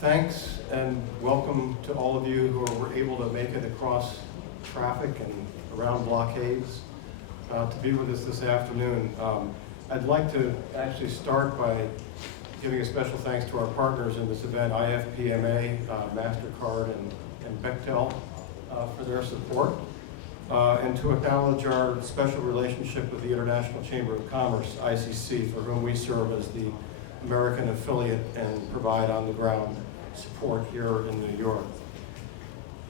Thanks and welcome to all of you who were able to make it across traffic and around blockades to be with us this afternoon. I'd like to actually start by giving a special thanks to our partners in this event, IFPMA, MasterCard, and Bechtel for their support, and to acknowledge our special relationship with the International Chamber of Commerce, ICC, for whom we serve as the American affiliate and provide on-the-ground support here in New York.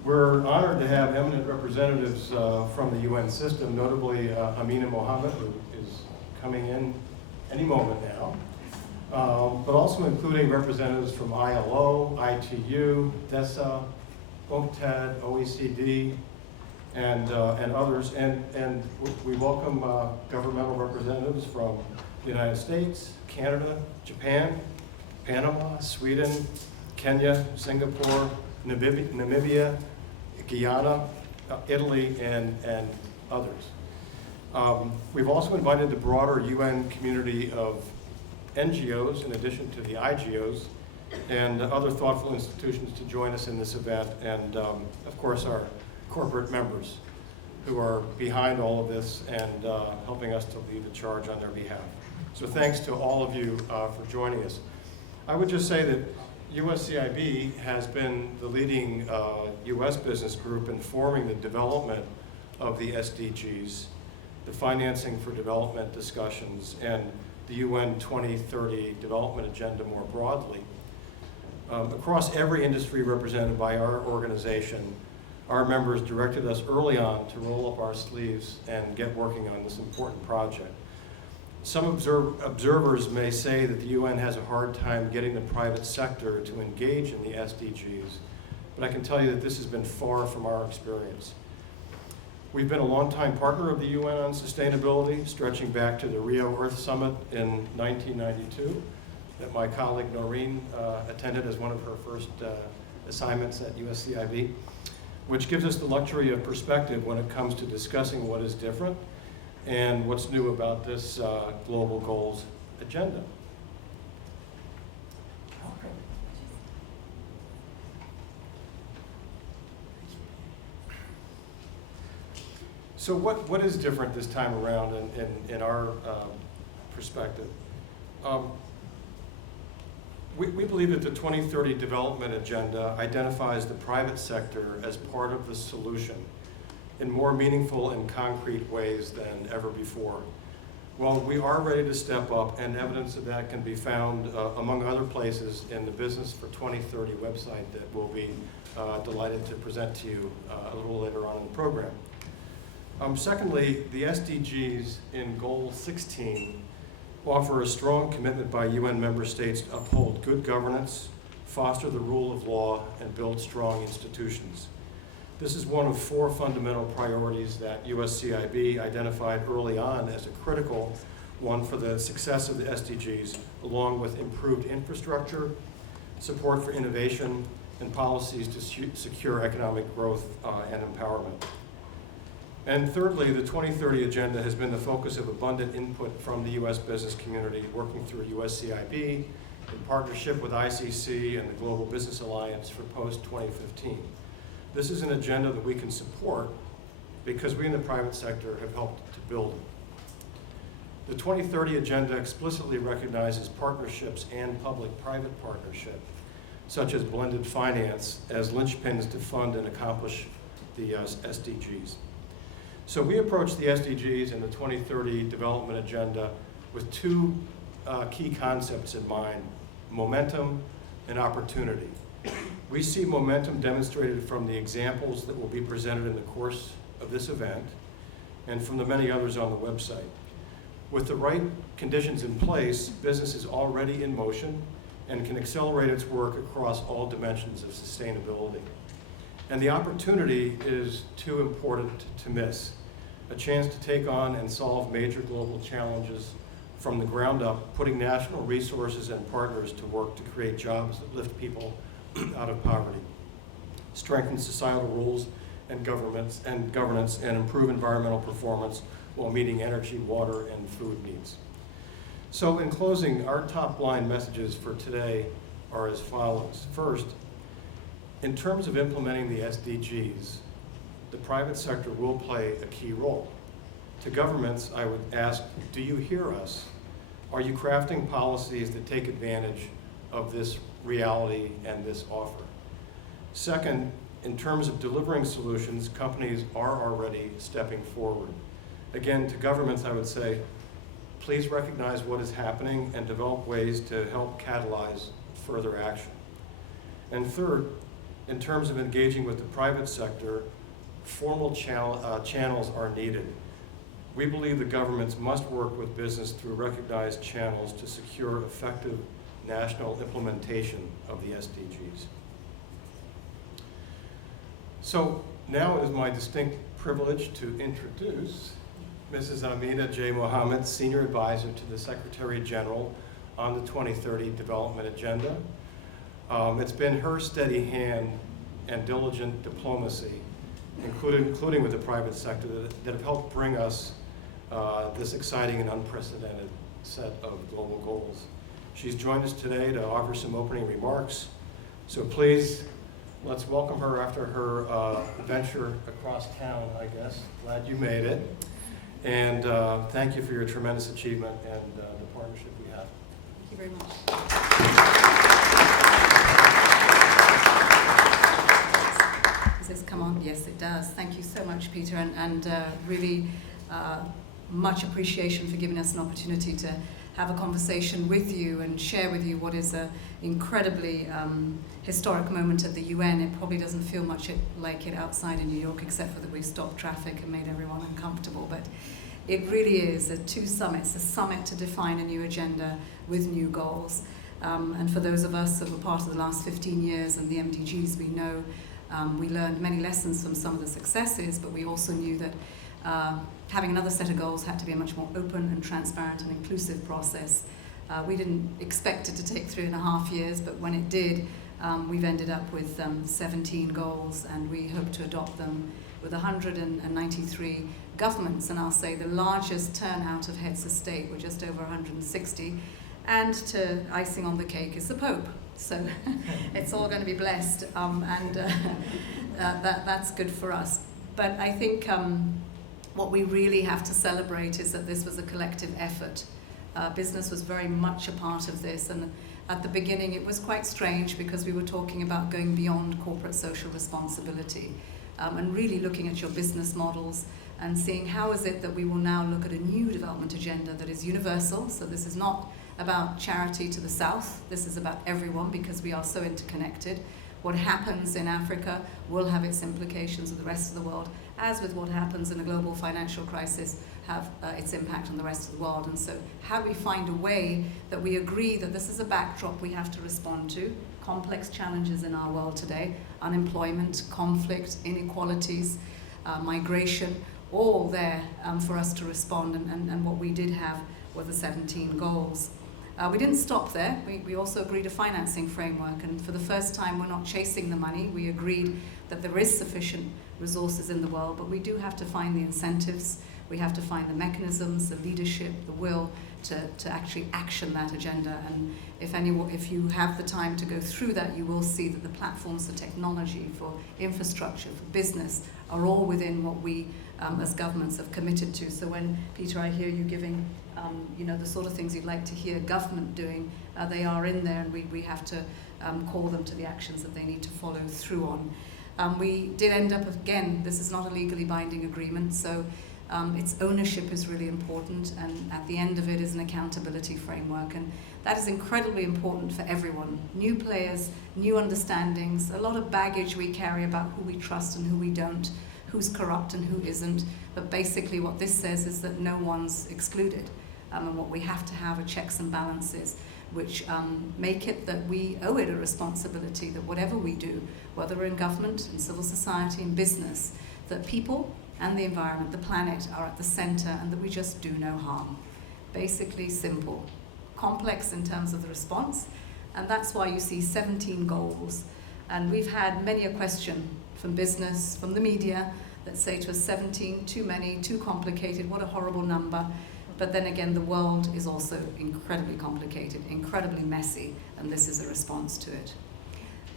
We're honored to have eminent representatives from the UN system, notably Amina Mohammed, who is coming in any moment now, but also including representatives from ILO, ITU, DESA, UNCTAD, OECD, and others. And we welcome governmental representatives from the United States, Canada, Japan, Panama, Sweden, Kenya, Singapore, Namibia, Guyana, Italy, and others. We've also invited the broader UN community of NGOs, in addition to the IGOs, and other thoughtful institutions to join us in this event, and of course our corporate members who are behind all of this and helping us to lead the charge on their behalf. So thanks to all of you for joining us. I would just say that USCIB has been the leading US business group in forming the development of the SDGs, the financing for development discussions, and the UN 2030 development agenda more broadly. Across every industry represented by our organization, our members directed us early on to roll up our sleeves and get working on this important project. Some observers may say that the UN has a hard time getting the private sector to engage in the SDGs, but I can tell you that this has been far from our experience. We've been a longtime partner of the UN on sustainability, stretching back to the Rio Earth Summit in 1992, that my colleague Noreen attended as one of her first assignments at USCIB, which gives us the luxury of perspective when it comes to discussing what is different and what's new about this global goals agenda. So what is different this time around in our perspective? We believe that the 2030 development agenda identifies the private sector as part of the solution in more meaningful and concrete ways than ever before. Well, we are ready to step up, and evidence of that can be found, among other places, in the Business for 2030 website that we'll be delighted to present to you a little later on in the program. Secondly, the SDGs in Goal 16 offer a strong commitment by UN member states to uphold good governance, foster the rule of law, and build strong institutions. This is one of 4 fundamental priorities that USCIB identified early on as a critical one for the success of the SDGs, along with improved infrastructure, support for innovation, and policies to secure economic growth and empowerment. And thirdly, the 2030 agenda has been the focus of abundant input from the US business community, working through USCIB in partnership with ICC and the Global Business Alliance for post-2015. This is an agenda that we can support because we in the private sector have helped to build it. The 2030 agenda explicitly recognizes partnerships and public-private partnership, such as blended finance, as linchpins to fund and accomplish the SDGs. So we approach the SDGs and the 2030 development agenda with 2 key concepts in mind: momentum and opportunity. We see momentum demonstrated from the examples that will be presented in the course of this event and from the many others on the website. With the right conditions in place, business is already in motion and can accelerate its work across all dimensions of sustainability. And the opportunity is too important to miss. A chance to take on and solve major global challenges from the ground up, putting national resources and partners to work to create jobs that lift people out of poverty, strengthen societal rules and governance, and improve environmental performance while meeting energy, water, and food needs. So in closing, our top line messages for today are as follows. First, in terms of implementing the SDGs, the private sector will play a key role. To governments, I would ask, do you hear us? Are you crafting policies that take advantage of this reality and this offer? Second, in terms of delivering solutions, companies are already stepping forward. Again, to governments, I would say, please recognize what is happening and develop ways to help catalyze further action. And third, in terms of engaging with the private sector, formal channels are needed. We believe the governments must work with business through recognized channels to secure effective national implementation of the SDGs. So now it is my distinct privilege to introduce Mrs. Amina J. Mohammed, Senior Advisor to the Secretary General on the 2030 Development Agenda. It's been her steady hand and diligent diplomacy, including with the private sector, that have helped bring us this exciting and unprecedented set of global goals. She's joined us today to offer some opening remarks. So please, let's welcome her after her venture across town, I guess. Glad you made it. And thank you for your tremendous achievement and the partnership we have. Thank you very much. Does this come on? Yes, it does. Thank you so much, Peter, and really much appreciation for giving us an opportunity to have a conversation with you and share with you what is an incredibly historic moment at the UN. It probably doesn't feel much like it outside in New York, except for that we've stopped traffic and made everyone uncomfortable. But it really is two summits, a summit to define a new agenda with new goals. And for those of us that were part of the last 15 years and the MDGs, we know we learned many lessons from some of the successes, but we also knew that having another set of goals had to be a much more open and transparent and inclusive process. We didn't expect it to take 3.5 years, but when it did, we've ended up with 17 goals, and we hope to adopt them with 193 governments, and I'll say the largest turnout of heads of state were just over 160, and to icing on the cake is the Pope. So it's all going to be blessed, and that's good for us. But I think what we really have to celebrate is that this was a collective effort. Business was very much a part of this, and at the beginning it was quite strange because we were talking about going beyond corporate social responsibility and really looking at your business models and seeing how is it that we will now look at a new development agenda that is universal. So this is not about charity to the south, this is about everyone because we are so interconnected. What happens in Africa will have its implications with the rest of the world, as with what happens in a global financial crisis have its impact on the rest of the world. And so how do we find a way that we agree that this is a backdrop we have to respond to, complex challenges in our world today, unemployment, conflict, inequalities, migration, all there for us to respond, and what we did have were the 17 goals. We didn't stop there. We also agreed a financing framework, and for the first time we're not chasing the money. We agreed that there is sufficient resources in the world, but we do have to find the incentives, we have to find the mechanisms, the leadership, the will to actually action that agenda. And if you have the time to go through that, you will see that the platforms for technology, for infrastructure, for business are all within what we as governments have committed to. So when, Peter, I hear you giving the sort of things you'd like to hear government doing, they are in there, and we have to call them to the actions that they need to follow through on. We did end up, again, this is not a legally binding agreement, so its ownership is really important, and at the end of it is an accountability framework, and that is incredibly important for everyone. New players, new understandings, a lot of baggage we carry about who we trust and who we don't, who's corrupt and who isn't, but basically what this says is that no one's excluded, and what we have to have are checks and balances which make it that we owe it a responsibility that whatever we do, whether we're in government, in civil society, in business, that people and the environment, the planet, are at the center, and that we just do no harm. Basically simple. Complex in terms of the response, and that's why you see 17 goals. And we've had many a question from business, from the media, that say to us 17, too many, too complicated, what a horrible number. but then again, the world is also incredibly complicated, incredibly messy, and this is a response to it.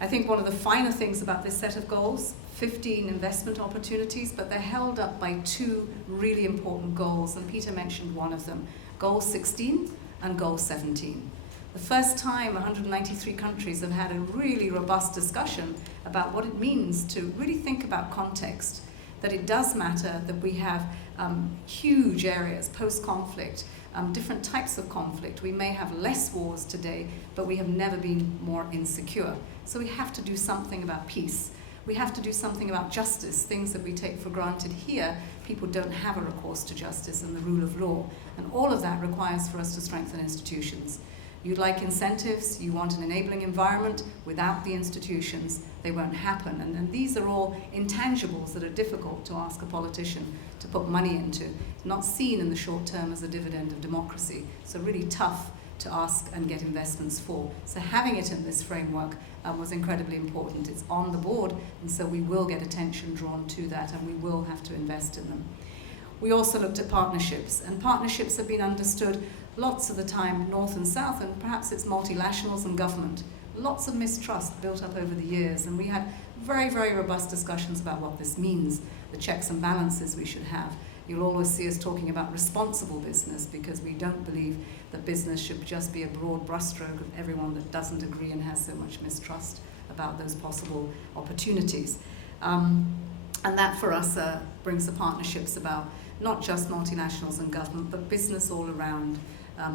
I think one of the finer things about this set of goals, 15 investment opportunities, but they're held up by two really important goals, and Peter mentioned one of them, Goal 16 and Goal 17. The first time 193 countries have had a really robust discussion about what it means to really think about context, that it does matter that we have huge areas, post-conflict, different types of conflict. We may have less wars today, but we have never been more insecure. So we have to do something about peace. We have to do something about justice, things that we take for granted here. People don't have a recourse to justice and the rule of law. And all of that requires for us to strengthen institutions. You'd like incentives, you want an enabling environment. Without the institutions, they won't happen. And these are all intangibles that are difficult to ask a politician to put money into. It's not seen in the short term as a dividend of democracy. So really tough to ask and get investments for. So having it in this framework was incredibly important. It's on the board, and so we will get attention drawn to that, and we will have to invest in them. We also looked at partnerships, and partnerships have been understood lots of the time north and south, and perhaps it's multinationals and government. Lots of mistrust built up over the years, and we had very, very robust discussions about what this means, the checks and balances we should have. You'll always see us talking about responsible business, because we don't believe that business should just be a broad brushstroke of everyone that doesn't agree and has so much mistrust about those possible opportunities. And that for us brings the partnerships about not just multinationals and government, but business all around,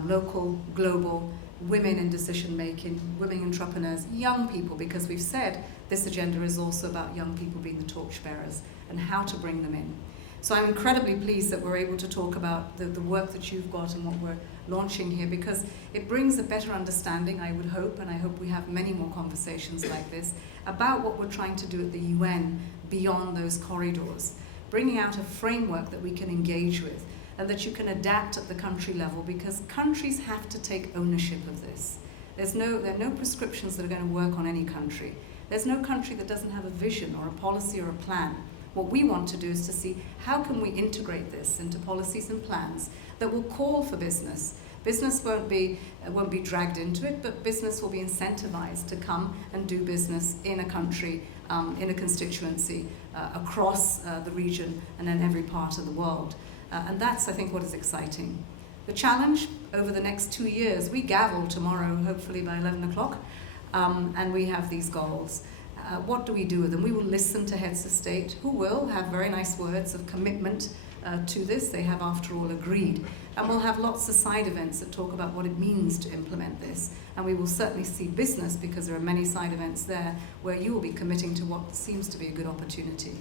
local, global, women in decision making, women entrepreneurs, young people, because we've said this agenda is also about young people being the torchbearers and how to bring them in. So I'm incredibly pleased that we're able to talk about the work that you've got and what we're launching here, because it brings a better understanding, I would hope, and I hope we have many more conversations like this, about what we're trying to do at the UN beyond those corridors, bringing out a framework that we can engage with and that you can adapt at the country level, because countries have to take ownership of this. There are no prescriptions that are going to work on any country. There's no country that doesn't have a vision or a policy or a plan. What we want to do is to see how can we integrate this into policies and plans that will call for business. Business won't be dragged into it, but business will be incentivized to come and do business in a country, in a constituency, across the region and in every part of the world. And that's, I think, what is exciting. The challenge over the next 2 years, we gavel tomorrow, hopefully by 11 o'clock, and we have these goals. What do we do with them? We will listen to heads of state who will have very nice words of commitment to this. They have, after all, agreed. And we'll have lots of side events that talk about what it means to implement this. And we will certainly see business, because there are many side events there where you will be committing to what seems to be a good opportunity.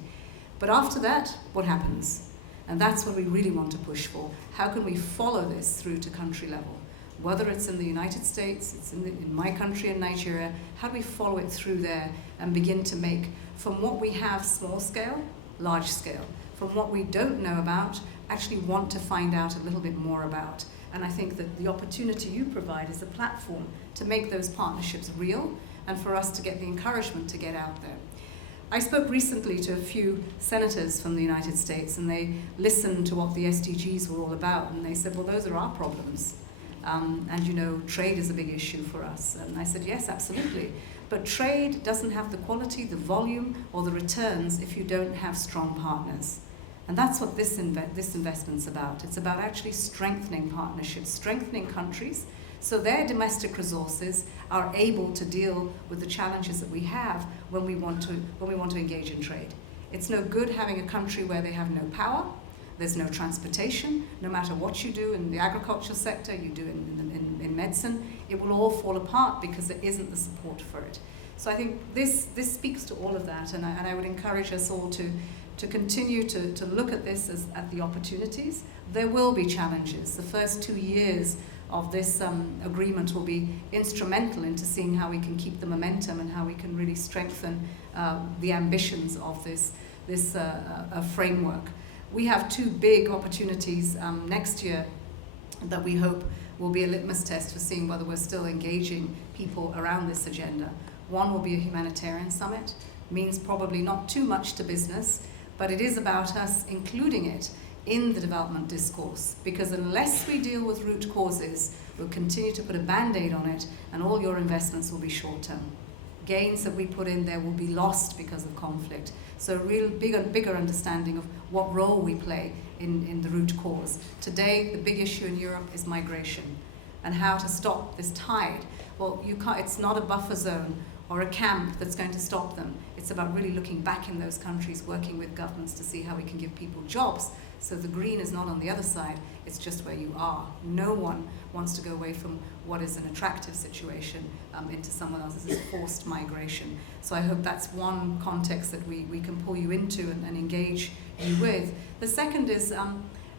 But after that, what happens? And that's what we really want to push for. How can we follow this through to country level? Whether it's in the United States, it's in my country in Nigeria, how do we follow it through there and begin to make, from what we have small scale, large scale, from what we don't know about, actually want to find out a little bit more about. And I think that the opportunity you provide is a platform to make those partnerships real and for us to get the encouragement to get out there. I spoke recently to a few senators from the United States, and they listened to what the SDGs were all about, and they said, well, those are our problems. And you know, trade is a big issue for us. And I said, yes, absolutely. But trade doesn't have the quality, the volume, or the returns if you don't have strong partners. And that's what this investment's about. It's about actually strengthening partnerships, strengthening countries, so their domestic resources are able to deal with the challenges that we have when we want to engage in trade. It's no good having a country where they have no power, there's no transportation. No matter what you do in the agricultural sector, you do in medicine, it will all fall apart because there isn't the support for it. So I think this speaks to all of that, and I would encourage us all to continue to look at this as at the opportunities. There will be challenges. The first 2 years of this agreement will be instrumental into seeing how we can keep the momentum and how we can really strengthen the ambitions of this framework. We have 2 big opportunities next year that we hope will be a litmus test for seeing whether we're still engaging people around this agenda. One will be a humanitarian summit. Means probably not too much to business, but it is about us including it in the development discourse, because unless we deal with root causes, we'll continue to put a band-aid on it, and all your investments will be short-term. Gains that we put in there will be lost because of conflict. So a real bigger understanding of what role we play in the root cause. Today, the big issue in Europe is migration and how to stop this tide. Well, it's not a buffer zone or a camp that's going to stop them. It's about really looking back in those countries, working with governments to see how we can give people jobs. So the green is not on the other side, it's just where you are. No one wants to go away from what is an attractive situation into someone else's forced migration. So I hope that's one context that we can pull you into and engage you with. The second is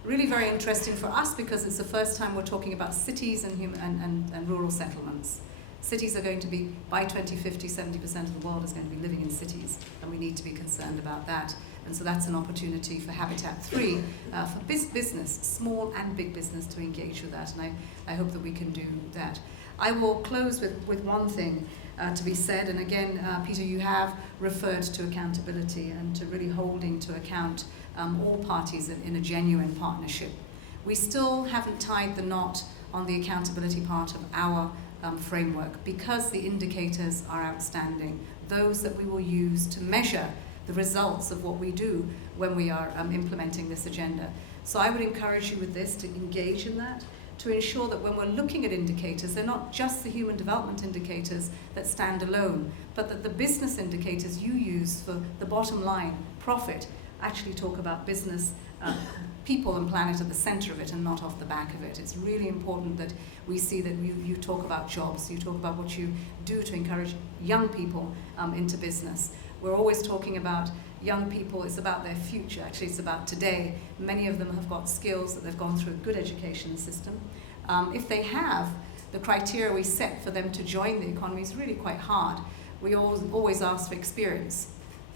really very interesting for us because it's the first time we're talking about cities and rural settlements. Cities are going to be, by 2050, 70% of the world is going to be living in cities, and we need to be concerned about that. And so that's an opportunity for Habitat 3, for business, small and big business, to engage with that, and I hope that we can do that. I will close with one thing to be said, and again, Peter, you have referred to accountability and to really holding to account all parties in a genuine partnership. We still haven't tied the knot on the accountability part of our framework, because the indicators are outstanding, those that we will use to measure the results of what we do when we are implementing this agenda. So I would encourage you with this to engage in that, to ensure that when we're looking at indicators, they're not just the human development indicators that stand alone, but that the business indicators you use for the bottom line, profit, actually talk about business, people and planet at the center of it and not off the back of it. It's really important that we see that you talk about jobs, you talk about what you do to encourage young people into business. We're always talking about young people, it's about their future, actually it's about today. Many of them have got skills that they've gone through a good education system. If they have, the criteria we set for them to join the economy is really quite hard. We always ask for experience,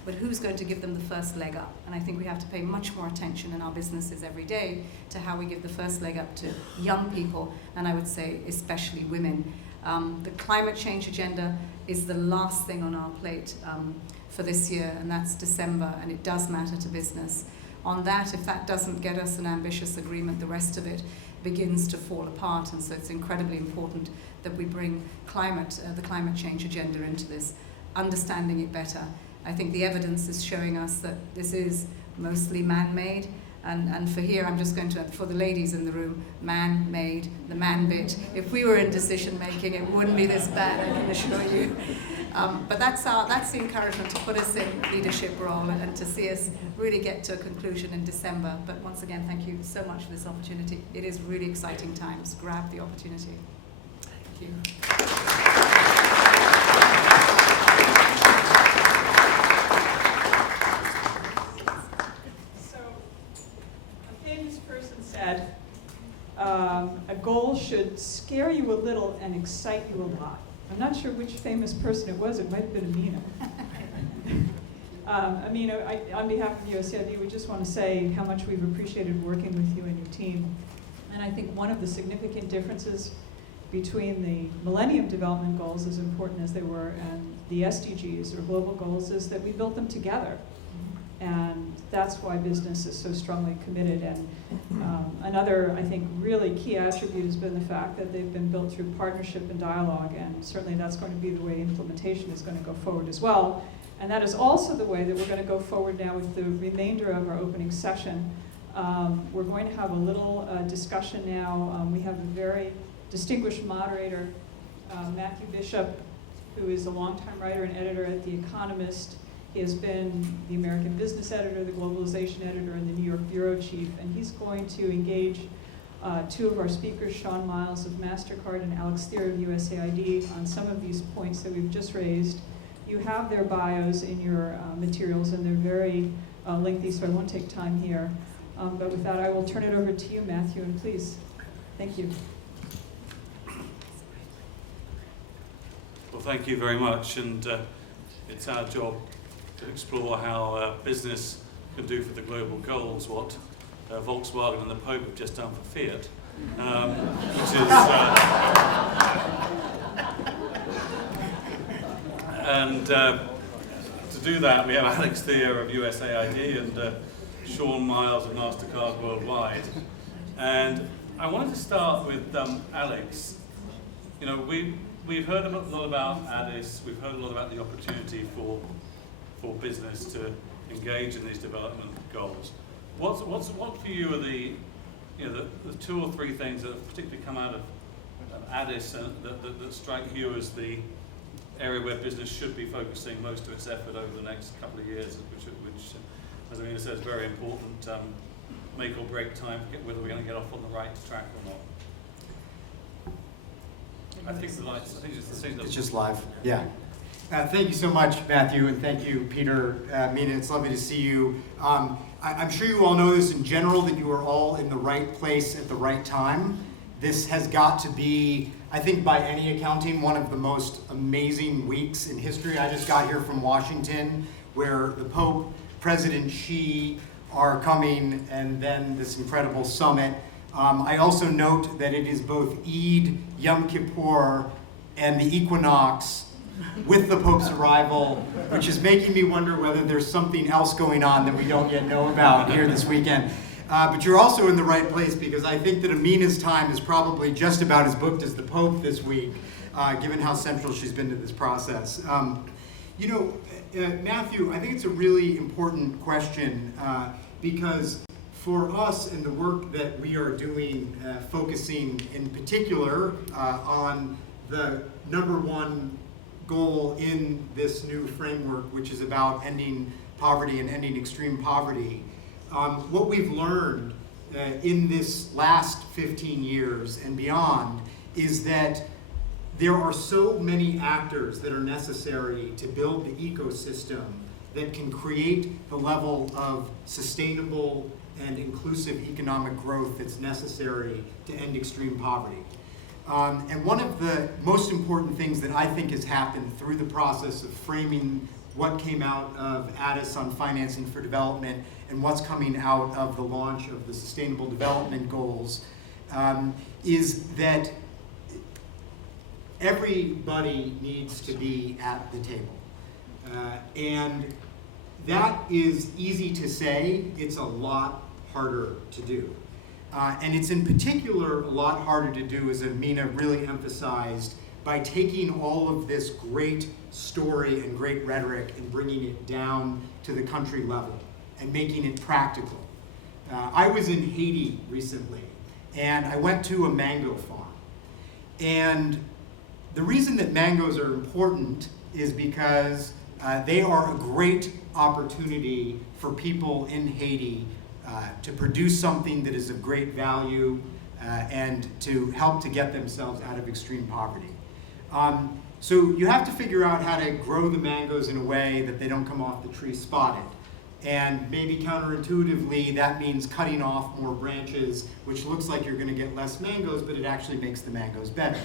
but who's going to give them the first leg up? And I think we have to pay much more attention in our businesses every day to how we give the first leg up to young people, and I would say especially women. The climate change agenda is the last thing on our plate for this year, and that's December, and it does matter to business. On that, if that doesn't get us an ambitious agreement, the rest of it begins to fall apart, and so it's incredibly important that we bring the climate change agenda into this, understanding it better. I think the evidence is showing us that this is mostly man-made, and for here, I'm just going to, for the ladies in the room, man-made, the man bit. If we were in decision-making, it wouldn't be this bad, I can assure you. But that's the encouragement to put us in leadership role and to see us really get to a conclusion in December. But once again, thank you so much for this opportunity. It is really exciting times. Grab the opportunity. Thank you. A goal should scare you a little and excite you a lot. I'm not sure which famous person it was. It might have been Amina. Amina, on behalf of USCIB, we just want to say how much we've appreciated working with you and your team. And I think one of the significant differences between the Millennium Development Goals, as important as they were, and the SDGs, or global goals, is that we built them together. And that's why business is so strongly committed. And another, I think, really key attribute has been the fact that they've been built through partnership and dialogue, and certainly that's going to be the way implementation is going to go forward as well. And that is also the way that we're going to go forward now with the remainder of our opening session. We're going to have a little discussion now. We have a very distinguished moderator, Matthew Bishop, who is a longtime writer and editor at The Economist. He has been the American business editor, the globalization editor, and the New York bureau chief, and he's going to engage two of our speakers, Shaun Miles of MasterCard and Alex Thier of USAID, on some of these points that we've just raised. You have their bios in your materials, and they're very lengthy, so I won't take time here. But with that, I will turn it over to you, Matthew, and please. Thank you. Well, thank you very much, and it's our job to explore how business can do for the global goals what Volkswagen and the Pope have just done for Fiat, which is, and to do that we have Alex Thier of USAID and Shaun Miles of MasterCard Worldwide. And I wanted to start with Alex. You know, we've heard a lot about Addis, we've heard a lot about the opportunity for business to engage in these development goals. What for you are the two or three things that have particularly come out of Addis and that strike you as the area where business should be focusing most of its effort over the next couple of years, which as Amina says, very important, make or break time, whether we're going to get off on the right track or not. I think the lights, I think it's the same. It's just live, yeah. Thank you so much, Matthew, and thank you, Peter. Mina, it's lovely to see you. I'm sure you all know this in general, that you are all in the right place at the right time. This has got to be, I think by any accounting, one of the most amazing weeks in history. I just got here from Washington, where the Pope, President Xi are coming, and then this incredible summit. I also note that it is both Eid, Yom Kippur, and the equinox with the Pope's arrival, which is making me wonder whether there's something else going on that we don't yet know about here this weekend. But you're also in the right place, because I think that Amina's time is probably just about as booked as the Pope this week, given how central she's been to this process. Matthew, I think it's a really important question, because for us and the work that we are doing, focusing in particular on the number one goal in this new framework, which is about ending poverty and ending extreme poverty, what we've learned in this last 15 years and beyond is that there are so many actors that are necessary to build the ecosystem that can create the level of sustainable and inclusive economic growth that's necessary to end extreme poverty. And one of the most important things that I think has happened through the process of framing what came out of Addis on financing for development and what's coming out of the launch of the Sustainable Development Goals is that everybody needs to be at the table. And that is easy to say, it's a lot harder to do. And it's in particular a lot harder to do, as Amina really emphasized, by taking all of this great story and great rhetoric and bringing it down to the country level and making it practical. I was in Haiti recently, and I went to a mango farm. And the reason that mangoes are important is because they are a great opportunity for people in Haiti to produce something that is of great value and to help to get themselves out of extreme poverty. So you have to figure out how to grow the mangoes in a way that they don't come off the tree spotted. And maybe counterintuitively, that means cutting off more branches, which looks like you're going to get less mangoes, but it actually makes the mangoes better.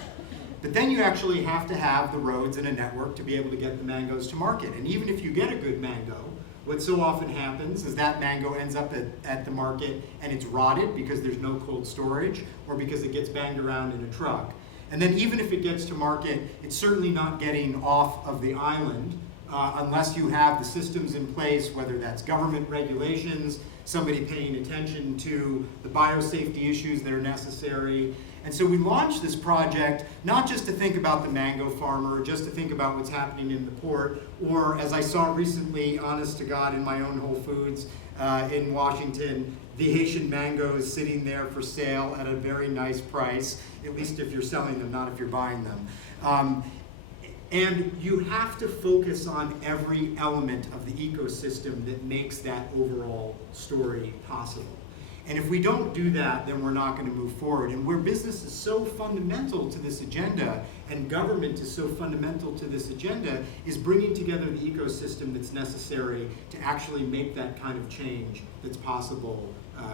But then you actually have to have the roads and a network to be able to get the mangoes to market. And even if you get a good mango, what so often happens is that mango ends up at the market and it's rotted because there's no cold storage or because it gets banged around in a truck. And then even if it gets to market, it's certainly not getting off of the island unless you have the systems in place, whether that's government regulations, somebody paying attention to the biosafety issues that are necessary. And so we launched this project not just to think about the mango farmer, just to think about what's happening in the port, or as I saw recently, honest to God, in my own Whole Foods in Washington, the Haitian mangoes sitting there for sale at a very nice price, at least if you're selling them, not if you're buying them. And you have to focus on every element of the ecosystem that makes that overall story possible. And if we don't do that, then we're not going to move forward. And where business is so fundamental to this agenda, and government is so fundamental to this agenda, is bringing together the ecosystem that's necessary to actually make that kind of change that's possible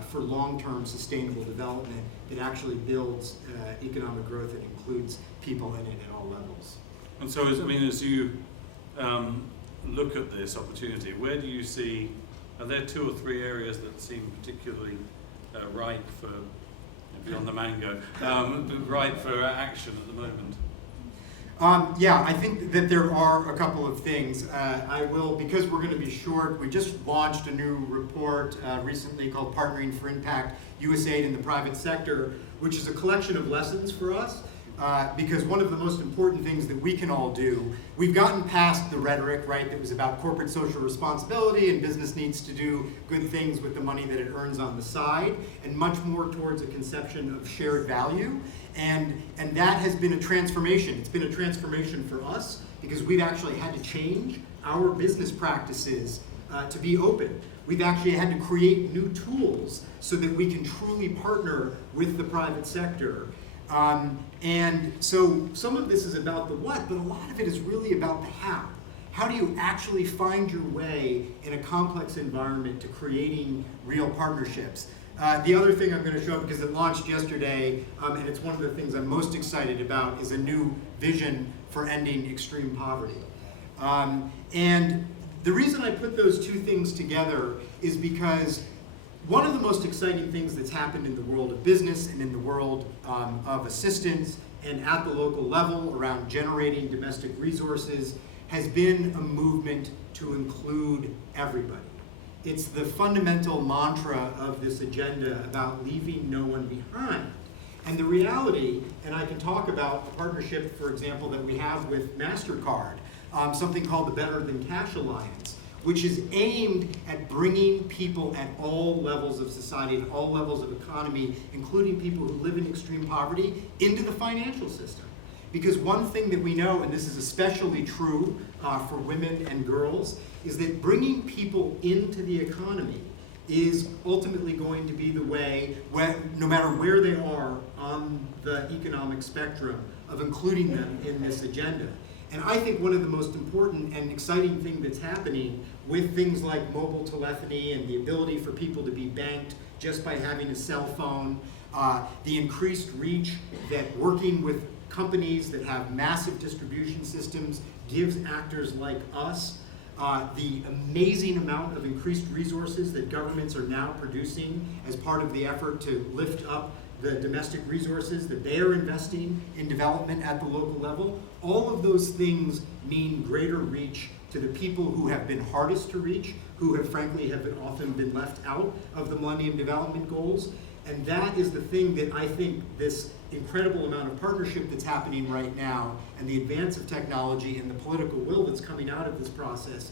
for long-term sustainable development that actually builds economic growth and includes people in it at all levels. And so, as you look at this opportunity, where do you see, are there two or three areas that seem particularly ripe for, beyond the mango, ripe for action at the moment? Yeah, I think that there are a couple of things. I will, because we're going to be short, we just launched a new report recently called Partnering for Impact, USAID in the Private Sector, which is a collection of lessons for us. Because one of the most important things that we can all do, we've gotten past the rhetoric, right, that was about corporate social responsibility and business needs to do good things with the money that it earns on the side, and much more towards a conception of shared value. And that has been a transformation. It's been a transformation for us because we've actually had to change our business practices to be open. We've actually had to create new tools so that we can truly partner with the private sector. And so some of this is about the what, but a lot of it is really about the how. How do you actually find your way in a complex environment to creating real partnerships? The other thing I'm going to show, because it launched yesterday, and it's one of the things I'm most excited about, is a new vision for ending extreme poverty. And the reason I put those two things together is because one of the most exciting things that's happened in the world of business and in the world of assistance and at the local level around generating domestic resources has been a movement to include everybody. It's the fundamental mantra of this agenda about leaving no one behind. And the reality, and I can talk about a partnership, for example, that we have with MasterCard, something called the Better Than Cash Alliance, which is aimed at bringing people at all levels of society, at all levels of economy, including people who live in extreme poverty, into the financial system. Because one thing that we know, and this is especially true for women and girls, is that bringing people into the economy is ultimately going to be the way, no matter where they are on the economic spectrum, of including them in this agenda. And I think one of the most important and exciting things that's happening with things like mobile telephony and the ability for people to be banked just by having a cell phone, the increased reach that working with companies that have massive distribution systems gives actors like us, the amazing amount of increased resources that governments are now producing as part of the effort to lift up the domestic resources that they are investing in development at the local level. All of those things mean greater reach to the people who have been hardest to reach, who have frankly often been left out of the Millennium Development Goals. And that is the thing that I think this incredible amount of partnership that's happening right now and the advance of technology and the political will that's coming out of this process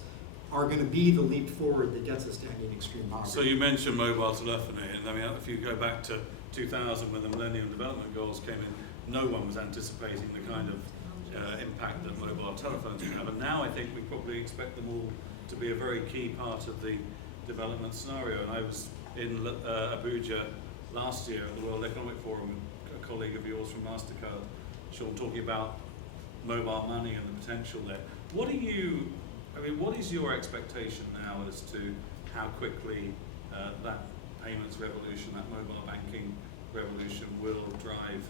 are going to be the leap forward that gets us to ending extreme poverty. So you mentioned mobile telephony, and I mean, if you go back to 2000 when the Millennium Development Goals came in, no one was anticipating the kind of impact that mobile telephones would have. And now I think we probably expect them all to be a very key part of the development scenario. And I was in Abuja last year at the World Economic Forum with a colleague of yours from MasterCard, Shaun, talking about mobile money and the potential there. What is your expectation now as to how quickly that payments revolution, that mobile banking revolution will drive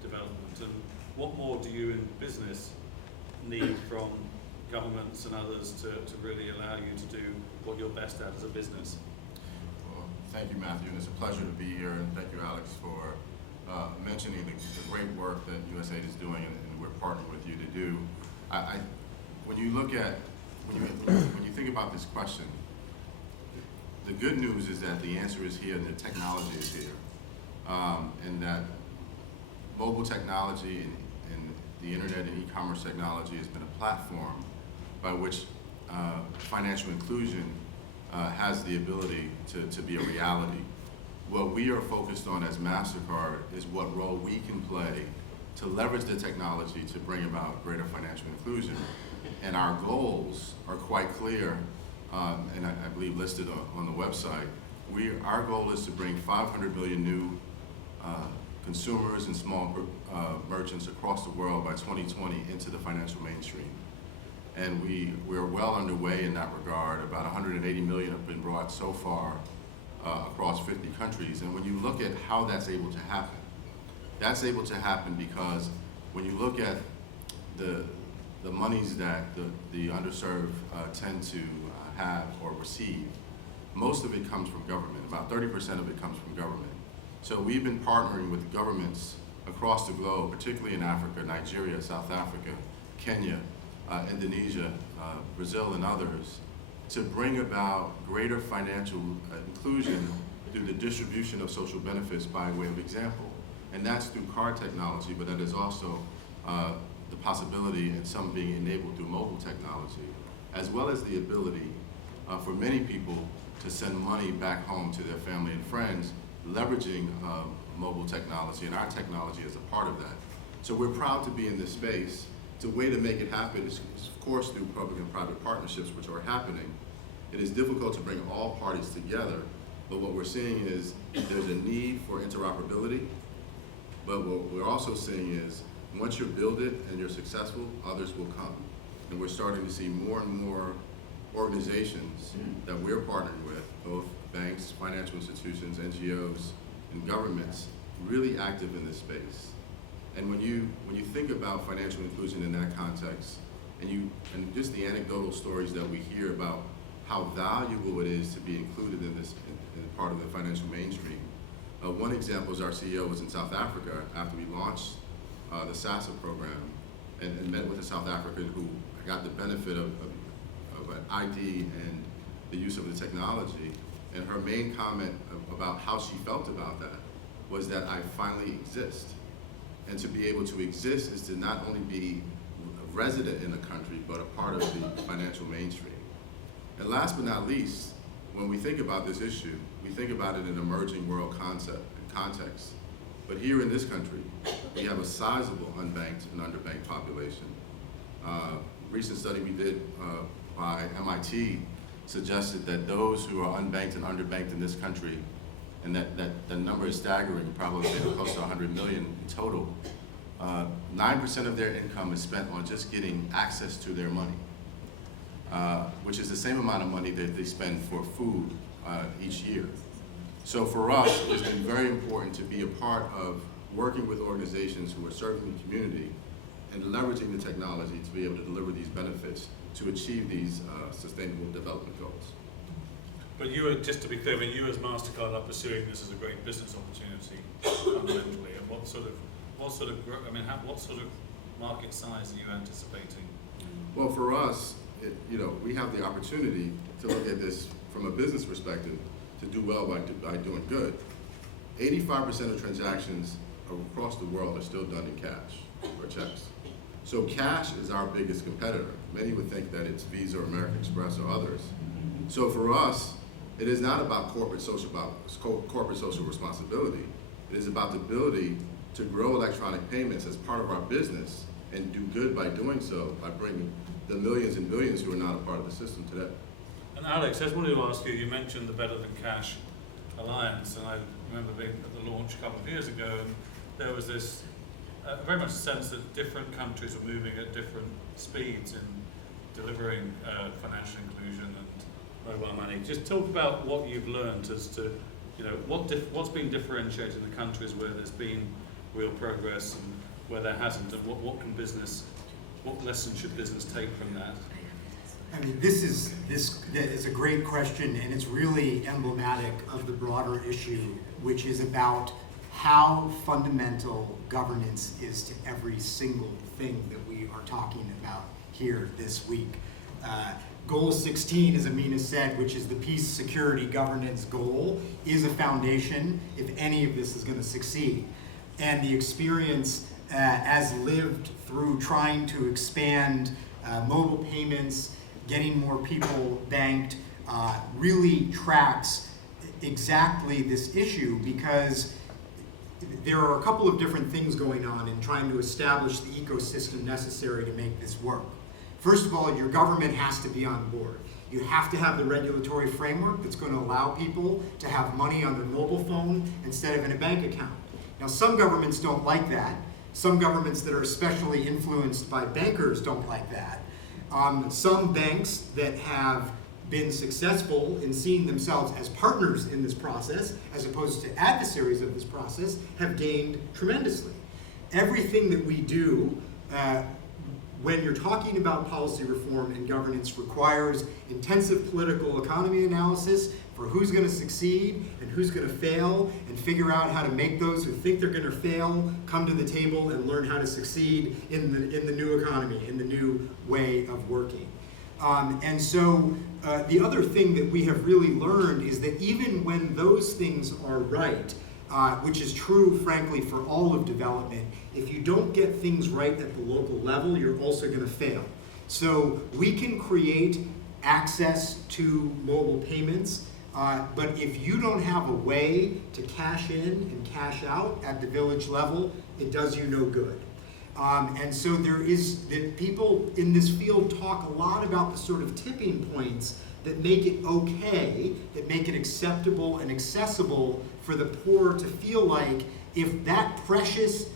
development? And what more do you in business need from governments and others to really allow you to do what you're best at as a business? Well, thank you, Matthew, and it's a pleasure to be here, and thank you, Alex, for mentioning the great work that USAID is doing and we're partnering with you to do. When you think about this question, the good news is that the answer is here and the technology is here, and that mobile technology and the internet and e-commerce technology has been a platform by which financial inclusion has the ability to be a reality. What we are focused on as MasterCard is what role we can play to leverage the technology to bring about greater financial inclusion. And our goals are quite clear, and I believe listed on the website. Our goal is to bring 500 million new consumers and small merchants across the world by 2020 into the financial mainstream. And we're well underway in that regard. About 180 million have been brought so far across 50 countries. And when you look at how that's able to happen because when you look at the monies that the underserved tend to have or receive, most of it comes from government. About 30% of it comes from government. So we've been partnering with governments across the globe, particularly in Africa, Nigeria, South Africa, Kenya, Indonesia, Brazil, and others, to bring about greater financial inclusion through the distribution of social benefits by way of example. And that's through card technology, but that is also the possibility and some being enabled through mobile technology, as well as the ability for many people to send money back home to their family and friends, leveraging mobile technology, and our technology is a part of that. So we're proud to be in this space. The way to make it happen is, of course, through public and private partnerships, which are happening. It is difficult to bring all parties together, but what we're seeing is there's a need for interoperability, but what we're also seeing is once you build it and you're successful, others will come. And we're starting to see more and more organizations that we're partnering with, both banks, financial institutions, NGOs, and governments, really active in this space. And when you think about financial inclusion in that context, and just the anecdotal stories that we hear about how valuable it is to be included in this in part of the financial mainstream. One example is our CEO was in South Africa after we launched the SASA program and met with a South African who got the benefit of an ID and the use of the technology. And her main comment about how she felt about that was that I finally exist. And to be able to exist is to not only be a resident in the country, but a part of the financial mainstream. And last but not least, when we think about this issue, we think about it in an emerging world context. But here in this country, we have a sizable unbanked and underbanked population. Recent study we did by MIT suggested that those who are unbanked and underbanked in this country, and that the number is staggering, probably close to 100 million in total, 9% of their income is spent on just getting access to their money, which is the same amount of money that they spend for food each year. So for us, it's been very important to be a part of working with organizations who are serving the community and leveraging the technology to be able to deliver these benefits to achieve these sustainable development goals. But just to be clear, you as MasterCard are pursuing this as a great business opportunity fundamentally, and what sort of market size are you anticipating? Well, for us, we have the opportunity to look at this from a business perspective to do well by doing good. 85% of transactions across the world are still done in cash or checks. So cash is our biggest competitor. Many would think that it's Visa or American Express or others. So for us, it is not about corporate social responsibility. It is about the ability to grow electronic payments as part of our business and do good by doing so, by bringing the millions and billions who are not a part of the system today. And Alex, I just wanted to ask you mentioned the Better Than Cash Alliance, and I remember being at the launch a couple of years ago, and there was this very much a sense that different countries were moving at different speeds in delivering financial inclusion and mobile money. Just talk about what you've learned as to, what's been differentiated in the countries where there's been real progress and where there hasn't, and what lessons should business take from that? I mean, this is a great question, and it's really emblematic of the broader issue, which is about how fundamental governance is to every single thing that we are talking about here this week. Goal 16, as Amina said, which is the peace, security, governance goal, is a foundation if any of this is going to succeed. And the experience as lived through trying to expand mobile payments, getting more people banked, really tracks exactly this issue, because there are a couple of different things going on in trying to establish the ecosystem necessary to make this work. First of all, your government has to be on board. You have to have the regulatory framework that's going to allow people to have money on their mobile phone instead of in a bank account. Now, some governments don't like that. Some governments that are especially influenced by bankers don't like that. Some banks that have been successful in seeing themselves as partners in this process, as opposed to adversaries of this process, have gained tremendously. Everything that we do when you're talking about policy reform and governance requires intensive political economy analysis for who's going to succeed and who's going to fail, and figure out how to make those who think they're going to fail come to the table and learn how to succeed in the new economy, in the new way of working. And so the other thing that we have really learned is that even when those things are right, which is true, frankly, for all of development, if you don't get things right at the local level, you're also going to fail. So we can create access to mobile payments, but if you don't have a way to cash in and cash out at the village level, it does you no good. And so that people in this field talk a lot about the sort of tipping points that make it okay, that make it acceptable and accessible for the poor to feel like if that precious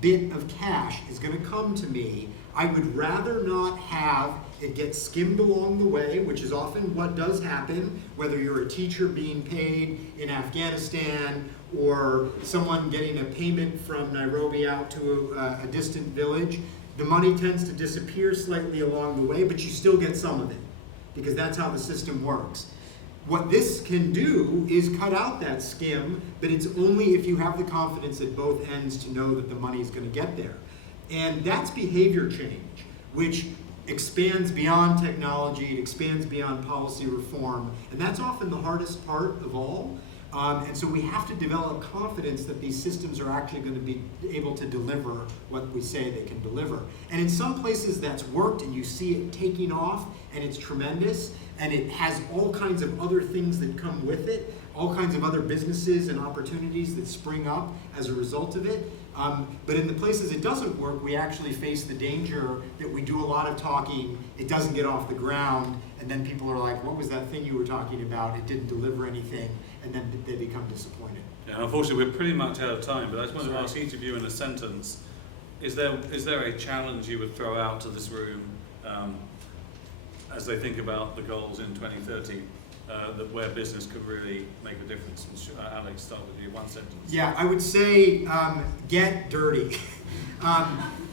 bit of cash is going to come to me, I would rather not have it get skimmed along the way, which is often what does happen, whether you're a teacher being paid in Afghanistan or someone getting a payment from Nairobi out to a distant village. The money tends to disappear slightly along the way, but you still get some of it, because that's how the system works. What this can do is cut out that skim, but it's only if you have the confidence at both ends to know that the money is going to get there. And that's behavior change, which expands beyond technology, it expands beyond policy reform, and that's often the hardest part of all. And so we have to develop confidence that these systems are actually going to be able to deliver what we say they can deliver. And in some places that's worked, and you see it taking off, and it's tremendous, and it has all kinds of other things that come with it, all kinds of other businesses and opportunities that spring up as a result of it. But in the places it doesn't work, we actually face the danger that we do a lot of talking, it doesn't get off the ground, and then people are like, what was that thing you were talking about? It didn't deliver anything, and then they become disappointed. Yeah, unfortunately, we're pretty much out of time, but I just wanted to ask each of you in a sentence, is there a challenge you would throw out to this room as they think about the goals in 2030, that where business could really make a difference? Alex, start with you, one sentence. Yeah, I would say get dirty.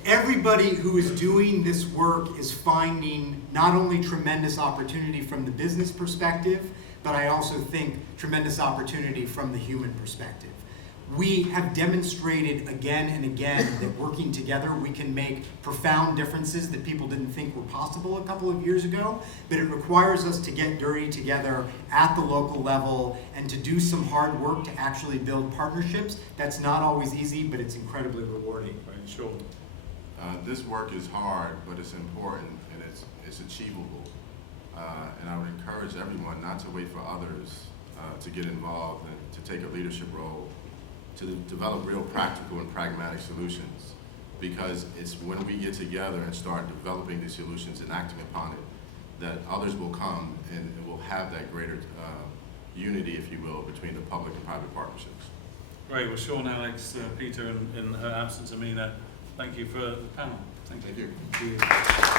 Everybody who is doing this work is finding not only tremendous opportunity from the business perspective, but I also think tremendous opportunity from the human perspective. We have demonstrated again and again that working together we can make profound differences that people didn't think were possible a couple of years ago, but it requires us to get dirty together at the local level and to do some hard work to actually build partnerships. That's not always easy, but it's incredibly rewarding. Right, sure. This work is hard, but it's important and it's achievable. And I would encourage everyone not to wait for others to get involved and to take a leadership role, to develop real practical and pragmatic solutions, because it's when we get together and start developing these solutions and acting upon it that others will come and will have that greater unity, if you will, between the public and private partnerships. Great. Well, Shaun, Alex, Peter, and in her absence, Amina, thank you for the panel. Thank you. Thank you.